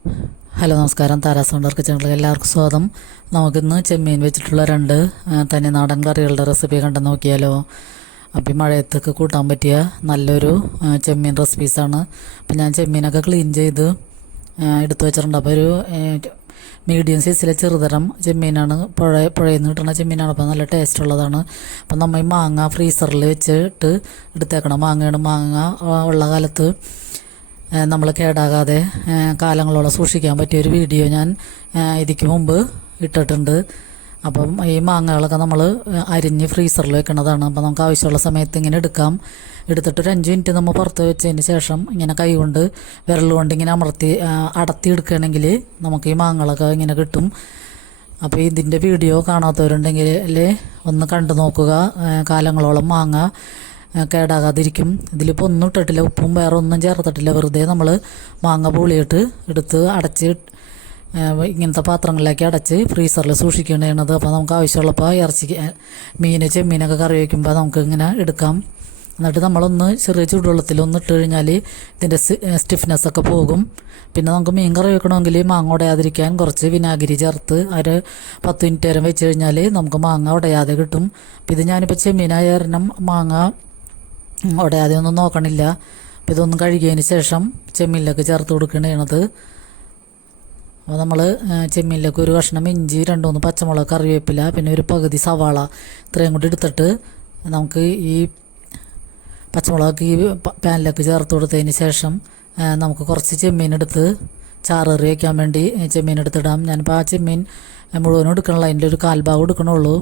Hello നമസ്കാരം, Tara's wonder കിച്ചണിലേക്ക് എല്ലാവർക്കും സ്വാഗതം. നമുക്കിന്ന് ചെമ്മീൻ വെച്ചിട്ടുള്ള രണ്ട് തനിനാടൻ കറികളുടെ റെസിപ്പി കണ്ടു നോക്കിയാലോ. അപ്പോൾ ഈ മഴയത്തൊക്കെ കൂട്ടാൻ പറ്റിയ നല്ലൊരു ചെമ്മീൻ റെസിപ്പീസാണ്. അപ്പോൾ ഞാൻ ചെമ്മീനൊക്കെ ക്ലീൻ ചെയ്ത് എടുത്തു വെച്ചിട്ടുണ്ട്. അപ്പോൾ ഒരു മീഡിയം സൈസിലെ ചെറുതരം ചെമ്മീനാണ്, പുഴയിൽ നിന്ന് കിട്ടുന്ന ചെമ്മീനാണ്. അപ്പോൾ നല്ല ടേസ്റ്റ് ഉള്ളതാണ്. അപ്പം നമ്മൾ ഈ മാങ്ങ ഫ്രീസറിൽ വെച്ചിട്ട് എടുത്തേക്കണം. മാങ്ങ ഉള്ള കാലത്ത് നമ്മൾ കേടാകാതെ കാലങ്ങളോളം സൂക്ഷിക്കാൻ പറ്റിയൊരു വീഡിയോ ഞാൻ ഇതിക്ക് മുമ്പ് ഇട്ടിട്ടുണ്ട്. അപ്പം ഈ മാങ്ങകളൊക്കെ നമ്മൾ അരിഞ്ഞ് ഫ്രീസറിൽ വെക്കണതാണ്. അപ്പം നമുക്ക് ആവശ്യമുള്ള സമയത്ത് ഇങ്ങനെ എടുത്തിട്ട് ഒരു 5 മിനിറ്റ് നമ്മൾ പുറത്ത് വെച്ചതിന് ശേഷം ഇങ്ങനെ കൈ കൊണ്ട് വിരൽ കൊണ്ട് ഇങ്ങനെ അടത്തി എടുക്കുകയാണെങ്കിൽ നമുക്ക് ഈ മാങ്ങകളൊക്കെ ഇങ്ങനെ കിട്ടും. അപ്പോൾ ഇതിൻ്റെ വീഡിയോ കാണാത്തവരുണ്ടെങ്കിൽ ഒന്ന് കണ്ടു നോക്കുക. കാലങ്ങളോളം മാങ്ങ കേടാകാതിരിക്കും. ഇതിലിപ്പോൾ ഒന്നും ഇട്ടിട്ടില്ല, ഉപ്പും വേറെ ഒന്നും ചേർത്തിട്ടില്ല. വെറുതെ നമ്മൾ മാങ്ങ പൂളിയിട്ട് എടുത്ത് അടച്ച് ഇങ്ങനത്തെ പാത്രങ്ങളിലേക്ക് അടച്ച് ഫ്രീസറിൽ സൂക്ഷിക്കേണ്ടത്. അപ്പോൾ നമുക്ക് ആവശ്യമുള്ളപ്പോൾ ചെമ്മീനൊക്കെ കറി വയ്ക്കുമ്പോൾ നമുക്ക് ഇങ്ങനെ എടുക്കാം. എന്നിട്ട് നമ്മളൊന്ന് ചെറിയ ചൂടുവെള്ളത്തിൽ ഇട്ട് കഴിഞ്ഞാൽ ഇതിൻ്റെ സ്റ്റിഫ്നെസ്സൊക്കെ പോകും. പിന്നെ നമുക്ക് മീൻ കറി വെക്കണമെങ്കിൽ മാങ്ങ ഉടയാതിരിക്കാൻ കുറച്ച് വിനാഗിരി ചേർത്ത് ഒരു 10 മിനിറ്റ് നേരം വെച്ച് കഴിഞ്ഞാൽ നമുക്ക് മാങ്ങ ഉടയാതെ കിട്ടും. അപ്പോൾ ഇത് ഞാനിപ്പോൾ ചെമ്മീനായ കാരണം മാങ്ങ ഉടയാതെ ഒന്നും നോക്കണില്ല. അപ്പോൾ ഇതൊന്നും കഴുകിയതിന് ശേഷം ചെമ്മീനിലേക്ക് ചേർത്ത് കൊടുക്കണത്. അപ്പോൾ നമ്മൾ ചെമ്മീനിലേക്ക് ഒരു കഷ്ണം ഇഞ്ചി, 2-3 പച്ചമുളക്, കറിവേപ്പില, പിന്നെ ഒരു പകുതി സവാള ഇത്രയും കൂടി എടുത്തിട്ട് നമുക്ക് ഈ പച്ചമുളക് ഈ പാനിലേക്ക് ചേർത്ത് കൊടുത്തതിന് ശേഷം നമുക്ക് കുറച്ച് ചെമ്മീനെടുത്ത് ചാറേറി വയ്ക്കാൻ വേണ്ടി ചെമ്മീനെടുത്തിടാം. ഞാനിപ്പോൾ ആ ചെമ്മീൻ മുഴുവനും എടുക്കണല്ലോ, അതിൻ്റെ ഒരു 1/4 ഭാഗം എടുക്കണുള്ളൂ.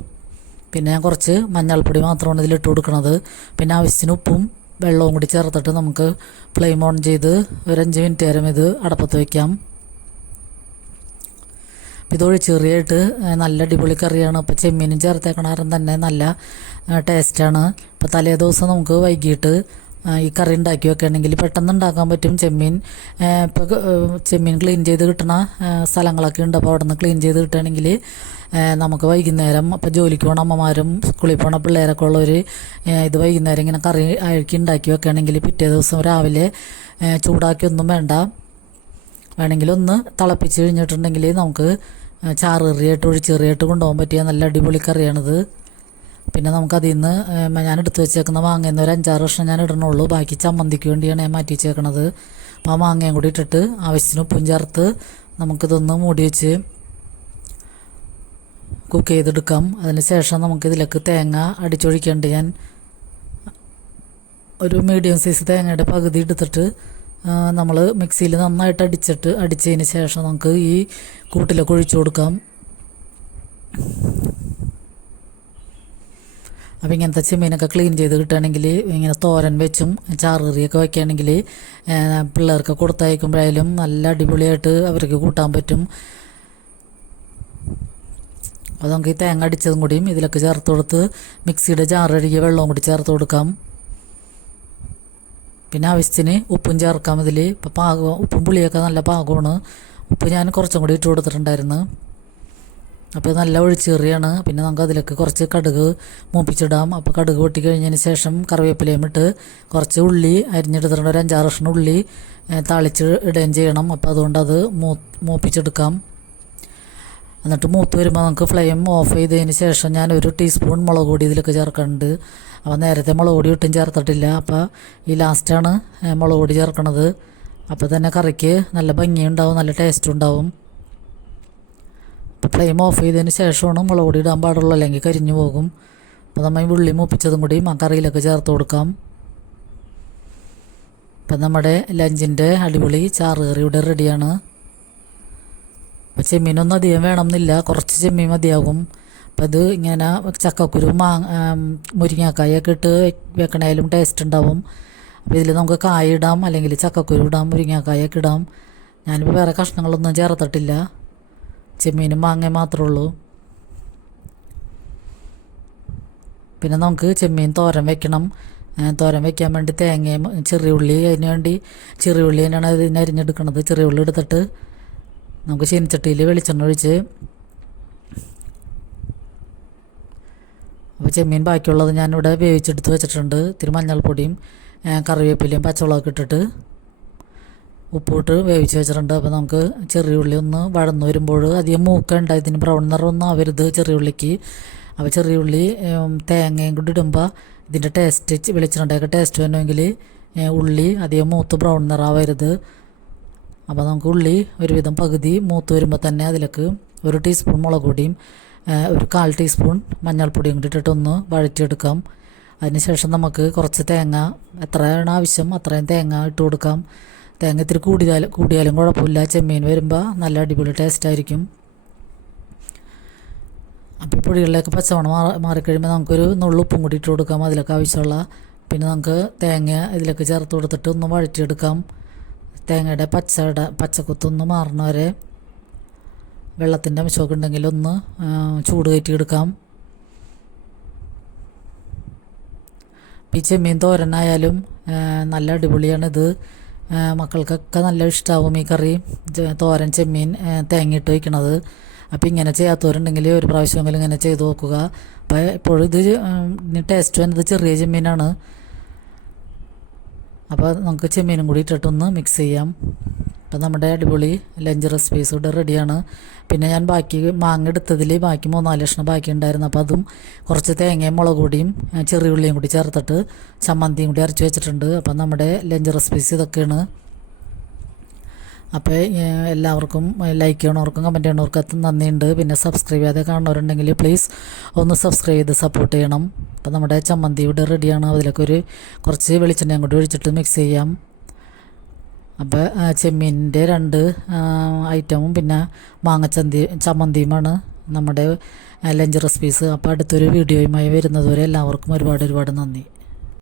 പിന്നെ ഞാൻ കുറച്ച് മഞ്ഞൾപ്പൊടി മാത്രമാണ് ഇതിലിട്ട് കൊടുക്കുന്നത്. പിന്നെ ആവശ്യത്തിന് ഉപ്പും വെള്ളവും കൂടി ചേർത്തിട്ട് നമുക്ക് ഫ്ലെയിം ഓൺ ചെയ്ത് ഒരു 5 മിനിറ്റ് നേരം ഇത് അടപ്പത്ത് വയ്ക്കാം. ഇത് ഒഴിച്ചെറിയായിട്ട് നല്ല അടിപൊളി കറിയാണ്. അപ്പോൾ ചെമ്മീനും ചേർത്തേക്കണ കാരണം തന്നെ നല്ല ടേസ്റ്റാണ്. ഇപ്പോൾ തലേ ദിവസം നമുക്ക് വൈകിട്ട് ഈ കറി ഉണ്ടാക്കി വെക്കുകയാണെങ്കിൽ പെട്ടെന്ന് ഉണ്ടാക്കാൻ പറ്റും. ഇപ്പോൾ ചെമ്മീൻ ക്ലീൻ ചെയ്ത് കിട്ടുന്ന സ്ഥലങ്ങളൊക്കെ ഉണ്ട്. അപ്പോൾ അവിടെ നിന്ന് ക്ലീൻ ചെയ്ത് കിട്ടുകയാണെങ്കിൽ നമുക്ക് വൈകുന്നേരം ഇപ്പോൾ ജോലിക്ക് പോകണ അമ്മമാരും സ്കൂളിൽ പോകണ പിള്ളേരൊക്കെ ഉള്ളവർ ഇത് വൈകുന്നേരം ഇങ്ങനെ കറി അഴുക്കി ഉണ്ടാക്കി വെക്കുകയാണെങ്കിൽ പിറ്റേ ദിവസം രാവിലെ ചൂടാക്കിയൊന്നും വേണ്ട. വേണമെങ്കിൽ ഒന്ന് തിളപ്പിച്ച് കഴിഞ്ഞിട്ടുണ്ടെങ്കിൽ നമുക്ക് ചാറേറിയായിട്ട് ഒഴിച്ചെറിയായിട്ട് കൊണ്ടുപോകാൻ പറ്റിയ നല്ല അടിപൊളി കറിയാണിത്. പിന്നെ നമുക്കതിൽ നിന്ന് ഞാൻ എടുത്ത് വെച്ചേക്കുന്ന മാങ്ങയിൽ ഒരു 5-6 കഷ്ണം ഞാൻ ഇടണുള്ളൂ. ബാക്കി ചമ്മന്തിക്ക് വേണ്ടിയാണ് ഞാൻ മാറ്റി വെച്ചേക്കണത്. അപ്പോൾ ആ മാങ്ങയും കൂടി ഇട്ടിട്ട് ആവശ്യത്തിന് ഉപ്പും ചേർത്ത് നമുക്കിതൊന്ന് മൂടി വെച്ച് കുക്ക് ചെയ്തെടുക്കാം. അതിന് ശേഷം നമുക്കിതിലേക്ക് തേങ്ങ അടിച്ചൊഴിക്കേണ്ട ഞാൻ ഒരു മീഡിയം സൈസ് തേങ്ങയുടെ പകുതി എടുത്തിട്ട് നമ്മൾ മിക്സിയിൽ നന്നായിട്ട് അടിച്ചതിന് ശേഷം നമുക്ക് ഈ കൂട്ടിലേക്ക് ഒഴിച്ചു കൊടുക്കാം. അപ്പോൾ ഇങ്ങനത്തെ ചെമ്മീനൊക്കെ ക്ലീൻ ചെയ്ത് കിട്ടുകയാണെങ്കിൽ ഇങ്ങനെ തോരൻ വെച്ചും ചാറേറിയൊക്കെ വയ്ക്കുകയാണെങ്കിൽ പിള്ളേർക്ക് കൊടുത്തയക്കുമ്പോഴായാലും നല്ല അടിപൊളിയായിട്ട് അവർക്ക് കൂട്ടാൻ പറ്റും. അപ്പോൾ നമുക്ക് ഈ തേങ്ങ അടിച്ചതും കൂടിയും ഇതിലൊക്കെ ചേർത്ത് കൊടുത്ത് മിക്സിയുടെ ജാറഴുകിയ വെള്ളവും കൂടി ചേർത്ത് കൊടുക്കാം. പിന്നെ ആവശ്യത്തിന് ഉപ്പും ചേർക്കാം. ഇതിൽ ഇപ്പോൾ ഉപ്പും പുളിയൊക്കെ നല്ല പാകമാണ്. ഉപ്പ് ഞാൻ കുറച്ചും കൂടി ഇട്ട് കൊടുത്തിട്ടുണ്ടായിരുന്നു. അപ്പോൾ നല്ല ഒഴിച്ചേറിയാണ്. പിന്നെ നമുക്ക് അതിലേക്ക് കുറച്ച് കടുക് മൂപ്പിച്ചിടാം. അപ്പോൾ കടുക് പൊട്ടി കഴിഞ്ഞതിന് ശേഷം കറിവേപ്പിലയും ഇട്ട് കുറച്ച് ഉള്ളി അരിഞ്ഞെടുത്തിട്ടുണ്ട്. ഒരു 5-6 കഷ്ണം ഉള്ളി താളിച്ച് ഇടുകയും ചെയ്യണം. അപ്പോൾ അതുകൊണ്ട് അത് മൂപ്പിച്ചെടുക്കാം. എന്നിട്ട് മൂത്ത് വരുമ്പോൾ നമുക്ക് ഫ്ലെയിം ഓഫ് ചെയ്തതിന് ശേഷം ഞാൻ ഒരു ടീസ്പൂൺ മുളക് പൊടി ഇതിലേക്ക് ചേർക്കുന്നുണ്ട്. അപ്പോൾ നേരത്തെ മുളക് പൊടി ഒട്ടും ചേർത്തിട്ടില്ല. അപ്പോൾ ഈ ലാസ്റ്റാണ് മുളക് പൊടി ചേർക്കണത്. അപ്പോൾ തന്നെ കറിക്ക് നല്ല ഭംഗിയുണ്ടാവും, നല്ല ടേസ്റ്റും ഉണ്ടാവും. അപ്പോൾ ഫ്ലെയിം ഓഫ് ചെയ്തതിന് ശേഷമാണ് മുളക് പൊടി ഇടാൻ പാടുള്ളൂ, അല്ലെങ്കിൽ കരിഞ്ഞു പോകും. അപ്പോൾ നമ്മൾ ഈ ഉള്ളി മൂപ്പിച്ചതും കൂടി ആ കറിയിലൊക്കെ ചേർത്ത് കൊടുക്കാം. അപ്പം നമ്മുടെ ലഞ്ചിൻ്റെ അടിപൊളി ചാറുകറി ഇവിടെ റെഡിയാണ്. അപ്പോൾ ചെമ്മീനൊന്നും അധികം വേണമെന്നില്ല, കുറച്ച് ചെമ്മീൻ മതിയാകും. അപ്പം ഇത് ഇങ്ങനെ ചക്കക്കുരു മുരിങ്ങാക്കായൊക്കെ ഇട്ട് വെക്കണേലും ടേസ്റ്റ് ഉണ്ടാവും. അപ്പോൾ ഇതിൽ നമുക്ക് കായ ഇടാം, അല്ലെങ്കിൽ ചക്കക്കുരു ഇടാം, മുരിങ്ങാക്കായൊക്കെ ഇടാം. ഞാനിപ്പോൾ വേറെ കഷ്ണങ്ങളൊന്നും ചേർത്തിട്ടില്ല, ചെമ്മീനും മാങ്ങയും മാത്രമേ ഉള്ളൂ. പിന്നെ നമുക്ക് ചെമ്മീൻ തോരൻ വെക്കണം. തോരൻ വെക്കാൻ വേണ്ടി തേങ്ങയും ചെറിയ ഉള്ളി, ചെറിയ ഉള്ളി തന്നെയാണ് ഇതിന് അരിഞ്ഞെടുക്കുന്നത്. ചെറിയ ഉള്ളി എടുത്തിട്ട് നമുക്ക് ചീനച്ചട്ടിയിൽ വെളിച്ചെണ്ണ ഒഴിച്ച് അപ്പോൾ ചെമ്മീൻ ബാക്കിയുള്ളത് ഞാനിവിടെ വേവിച്ചെടുത്ത് വെച്ചിട്ടുണ്ട്. ഇത്തിരി മഞ്ഞൾപ്പൊടിയും കറിവേപ്പിലയും പച്ചമുളകൊക്കെ ഇട്ടിട്ട് ഉപ്പിട്ട് വേവിച്ച് വെച്ചിട്ടുണ്ട്. അപ്പോൾ നമുക്ക് ചെറിയ ഉള്ളി ഒന്ന് വഴന്ന് വരുമ്പോൾ അധികം മൂക്കണ്ട, ഇതിന് ബ്രൗൺ നിറമൊന്നും ആവരുത് ചെറിയ ഉള്ളിക്ക്. അപ്പോൾ ചെറിയ ഉള്ളി തേങ്ങയും കൂടി ഇടുമ്പോൾ ഇതിൻ്റെ ടേസ്റ്റ്, വെളിച്ചെണ്ണയുടെയൊക്കെ ടേസ്റ്റ് വേണമെങ്കിൽ ഉള്ളി അധികം മൂത്ത് ബ്രൗൺ നിറാവരുത്. അപ്പോൾ നമുക്ക് ഉള്ളി ഒരുവിധം പകുതി മൂത്ത് വരുമ്പോൾ തന്നെ അതിലേക്ക് 1 ടീസ്പൂൺ മുളക് പൊടിയും 1/4 ടീസ്പൂൺ മഞ്ഞൾപ്പൊടിയും കൂടി ഇട്ടിട്ടൊന്ന് വഴറ്റിയെടുക്കാം. അതിനുശേഷം നമുക്ക് കുറച്ച് തേങ്ങ, എത്രയാണ് ആവശ്യം അത്രയും തേങ്ങ ഇട്ട് കൊടുക്കാം. തേങ്ങ ഇത്തിരി കൂടിയാലും കുഴപ്പമില്ല, ചെമ്മീൻ വരുമ്പോൾ നല്ല അടിപൊളി ടേസ്റ്റായിരിക്കും. അപ്പോൾ ഈ പൊടികളിലേക്ക് പച്ചമണം മാറിക്കഴിയുമ്പോൾ നമുക്കൊരു നുള്ളു ഉപ്പും കൂടി ഇട്ട് കൊടുക്കാം അതിലേക്ക് ആവശ്യമുള്ള. പിന്നെ നമുക്ക് തേങ്ങ ഇതിലേക്ക് ചേർത്ത് കൊടുത്തിട്ട് ഒന്ന് വഴറ്റിയെടുക്കാം. തേങ്ങയുടെ പച്ചക്കുത്തൊന്ന് മാറണ വരെ വെള്ളത്തിൻ്റെ അംശമൊക്കെ ഉണ്ടെങ്കിൽ ഒന്ന് ചൂട് കയറ്റിയെടുക്കാം. ഈ ചെമ്മീൻ തോരനായാലും നല്ല അടിപൊളിയാണിത്. മക്കൾക്കൊക്കെ നല്ല ഇഷ്ടമാവും ഈ കറി, തോരൻ ചെമ്മീൻ തേങ്ങയിട്ട് വയ്ക്കണത്. അപ്പോൾ ഇങ്ങനെ ചെയ്യാത്തവരുണ്ടെങ്കിൽ ഒരു പ്രാവശ്യമെങ്കിലും ഇങ്ങനെ ചെയ്ത് നോക്കുക. അപ്പോൾ ഇപ്പോഴും ഇത് ടേസ്റ്റ് വരുന്നത് ചെറിയ ചെമ്മീനാണ്. അപ്പോൾ നമുക്ക് ചെമ്മീനും കൂടി ഇട്ടിട്ടൊന്ന് മിക്സ് ചെയ്യാം. അപ്പോൾ നമ്മുടെ അടിപൊളി ലഞ്ച് റെസിപ്പീസ് ഇവിടെ റെഡിയാണ്. പിന്നെ ഞാൻ ബാക്കി മാങ്ങ എടുത്തതിൽ ബാക്കി 3-4 കഷ്ണം ബാക്കി ഉണ്ടായിരുന്നു. അപ്പോൾ അതും കുറച്ച് തേങ്ങയും മുളക് പൊടിയും ചെറിയ ഉള്ളിയും കൂടി ചേർത്തിട്ട് ചമ്മന്തിയും കൂടി അരച്ച് വെച്ചിട്ടുണ്ട്. അപ്പോൾ നമ്മുടെ ലഞ്ച് റെസിപ്പീസ് ഇതൊക്കെയാണ്. അപ്പോൾ എല്ലാവർക്കും ലൈക്ക് ചെയ്യണവർക്കും കമൻറ്റ് ചെയ്യണവർക്കും നന്ദിയുണ്ട്. പിന്നെ സബ്സ്ക്രൈബ് ചെയ്യാതെ കാണുന്നവരുണ്ടെങ്കിൽ പ്ലീസ് ഒന്ന് സബ്സ്ക്രൈബ് ചെയ്ത് സപ്പോർട്ട് ചെയ്യണം. അപ്പോൾ നമ്മുടെ ചമ്മന്തി ഇവിടെ റെഡിയാണ്. അതിലേക്ക് കുറച്ച് വെളിച്ചെണ്ണയും കൂടി ഒഴിച്ചിട്ട് മിക്സ് ചെയ്യാം. അപ്പോൾ ചെമ്മീനിൻ്റെ 2 ഐറ്റമും പിന്നെ ചമ്മന്തിയുമാണ് നമ്മുടെ ലഞ്ച് റെസിപ്പീസ്. അപ്പോൾ അടുത്തൊരു വീഡിയോയുമായി വരുന്നതുവരെ എല്ലാവർക്കും ഒരുപാട് നന്ദി.